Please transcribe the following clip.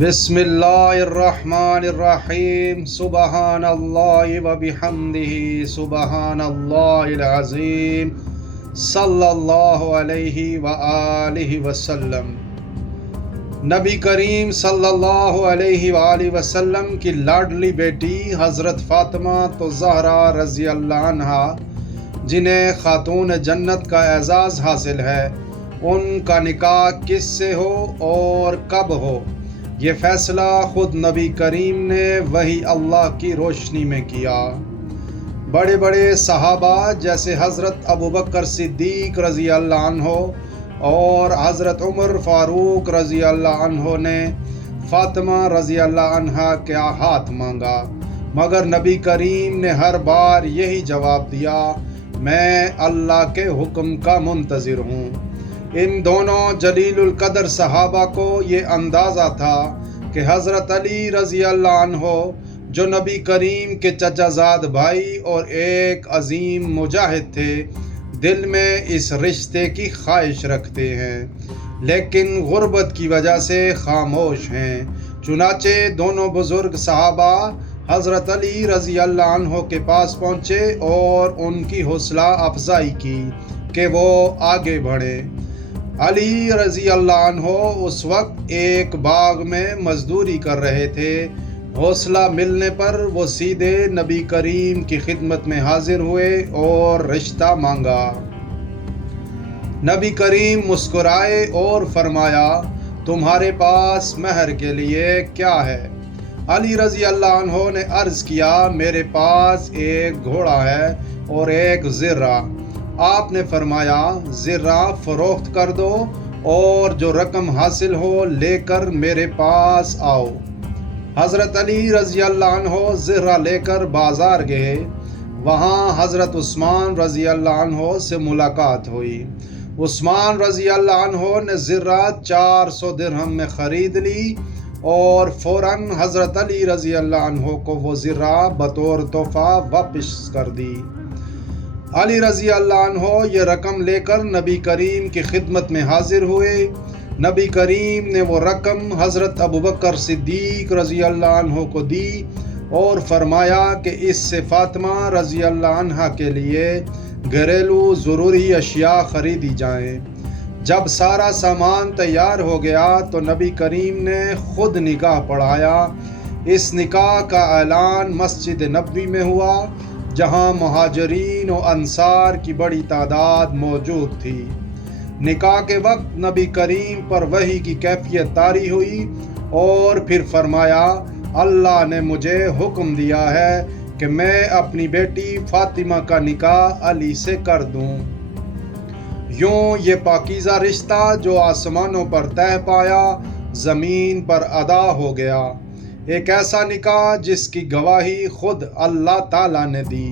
بسم اللہ الرحمن الرحیم سبحان اللہ و بحمدہ سبحان اللہ العظیم صلی اللہ علیہ وآلہ وسلم۔ نبی کریم صلی اللہ علیہ وآلہ وسلم کی لاڈلی بیٹی حضرت فاطمہ زہرا رضی اللہ عنہا، جنہیں خاتون جنت کا اعزاز حاصل ہے، ان کا نکاح کس سے ہو اور کب ہو، یہ فیصلہ خود نبی کریم نے وحی اللہ کی روشنی میں کیا۔ بڑے بڑے صحابہ جیسے حضرت ابوبکر صدیق رضی اللہ عنہ اور حضرت عمر فاروق رضی اللہ عنہ نے فاطمہ رضی اللہ عنہا کا ہاتھ مانگا، مگر نبی کریم نے ہر بار یہی جواب دیا، میں اللہ کے حکم کا منتظر ہوں۔ ان دونوں جلیل القدر صحابہ کو یہ اندازہ تھا کہ حضرت علی رضی اللہ عنہ، جو نبی کریم کے چچا زاد بھائی اور ایک عظیم مجاہد تھے، دل میں اس رشتے کی خواہش رکھتے ہیں، لیکن غربت کی وجہ سے خاموش ہیں۔ چنانچہ دونوں بزرگ صحابہ حضرت علی رضی اللہ عنہ کے پاس پہنچے اور ان کی حوصلہ افزائی کی کہ وہ آگے بڑھیں۔ علی رضی اللہ عنہ اس وقت ایک باغ میں مزدوری کر رہے تھے۔ حوصلہ ملنے پر وہ سیدھے نبی کریم کی خدمت میں حاضر ہوئے اور رشتہ مانگا۔ نبی کریم مسکرائے اور فرمایا، تمہارے پاس مہر کے لیے کیا ہے؟ علی رضی اللہ عنہ نے عرض کیا، میرے پاس ایک گھوڑا ہے اور ایک زرہ۔ آپ نے فرمایا، زرہ فروخت کر دو اور جو رقم حاصل ہو لے کر میرے پاس آؤ۔ حضرت علی رضی اللہ عنہ زرہ لے کر بازار گئے۔ وہاں حضرت عثمان رضی اللہ عنہ سے ملاقات ہوئی۔ عثمان رضی اللہ عنہ نے زرہ 400 درہم میں خرید لی اور فوراً حضرت علی رضی اللہ عنہ کو وہ زرہ بطور تحفہ واپس کر دی۔ علی رضی اللہ عنہ یہ رقم لے کر نبی کریم کی خدمت میں حاضر ہوئے۔ نبی کریم نے وہ رقم حضرت ابوبکر صدیق رضی اللہ عنہ کو دی اور فرمایا کہ اس سے فاطمہ رضی اللہ عنہا کے لیے گھریلو ضروری اشیاء خریدی جائیں۔ جب سارا سامان تیار ہو گیا تو نبی کریم نے خود نکاح پڑھایا۔ اس نکاح کا اعلان مسجد نبوی میں ہوا، جہاں مہاجرین و انصار کی بڑی تعداد موجود تھی۔ نکاح کے وقت نبی کریم پر وحی کی کیفیت طاری ہوئی اور پھر فرمایا، اللہ نے مجھے حکم دیا ہے کہ میں اپنی بیٹی فاطمہ کا نکاح علی سے کر دوں۔ یوں یہ پاکیزہ رشتہ جو آسمانوں پر طے پایا، زمین پر ادا ہو گیا۔ ایک ایسا نکاح جس کی گواہی خود اللہ تعالیٰ نے دی۔